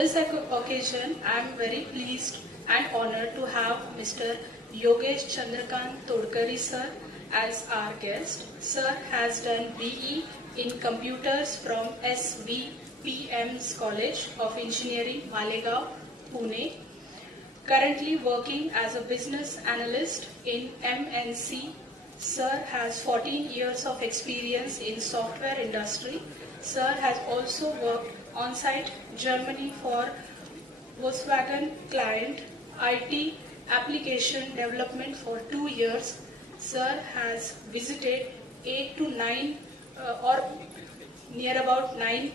This occasion, I am very pleased and honored to have Mr. Yogesh Chandrakant Todkari sir as our guest. Sir has done BE in Computers from SVPM's College of Engineering, Malegaon, Pune. Currently working as a business analyst in MNC. Sir has 14 years of experience in software industry. Sir has also worked on-site Germany for Volkswagen client IT application development for 2 years. Sir has visited 8 to 9 or near about 9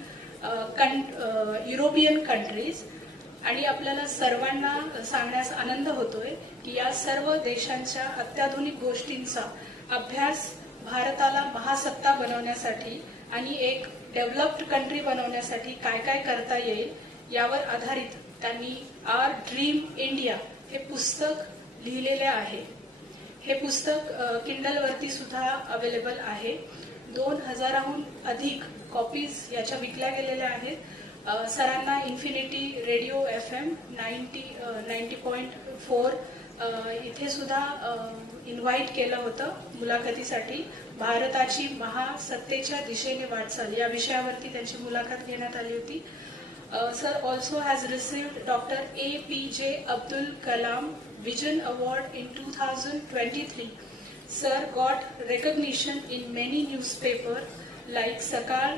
European countries. आणि आपल्याला सर्वांना सांगण्यास आनंद होतोय की या सर्व देशांच्या अत्याधुनिक गोष्टींचा अभ्यास भारताला महासत्ता बनवण्यासाठी आणि एक डेव्हलप्ड कंट्री बनवण्यासाठी काय काय करता येईल यावर आधारित त्यांनी आवर ड्रीम इंडिया हे पुस्तक लिहिलेले आहे. हे पुस्तक किंडलवरती सुद्धा अवेलेबल आहे. 2000हून अधिक कॉपीज याच्या विकल्या गेलेल्या आहेत. सरांना इन्फिनिटी रेडिओ FM 90.4 इथे सुद्धा इन्व्हाइट केलं होतं मुलाखतीसाठी. भारताची महासत्तेच्या दिशेने वाटचाल या विषयावरती त्यांची मुलाखत घेण्यात आली होती. Sir also has received Dr. APJ Abdul Kalam Vision Award in 2023. Sir got recognition in many newspapers like Sakal,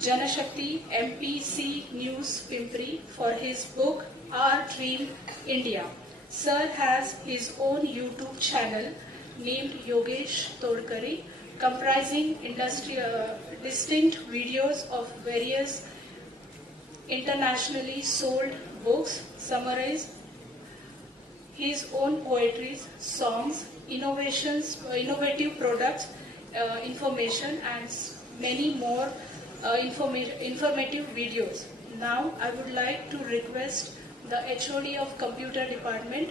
Janashakti, MPC News Pimpri for his book Our Dream India. Sir has his own YouTube channel named Yogesh Todkari, comprising distinct videos of various internationally sold books, summarize his own poetries, songs, innovative products, information, and many more informative videos. Now I would like to request the HOD of Computer Department,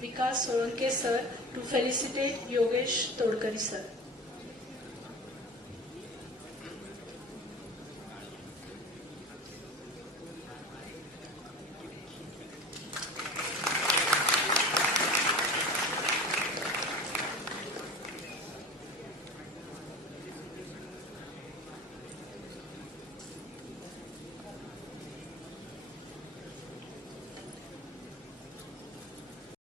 Vikas Solanke sir, to felicitate Yogesh Todkari sir.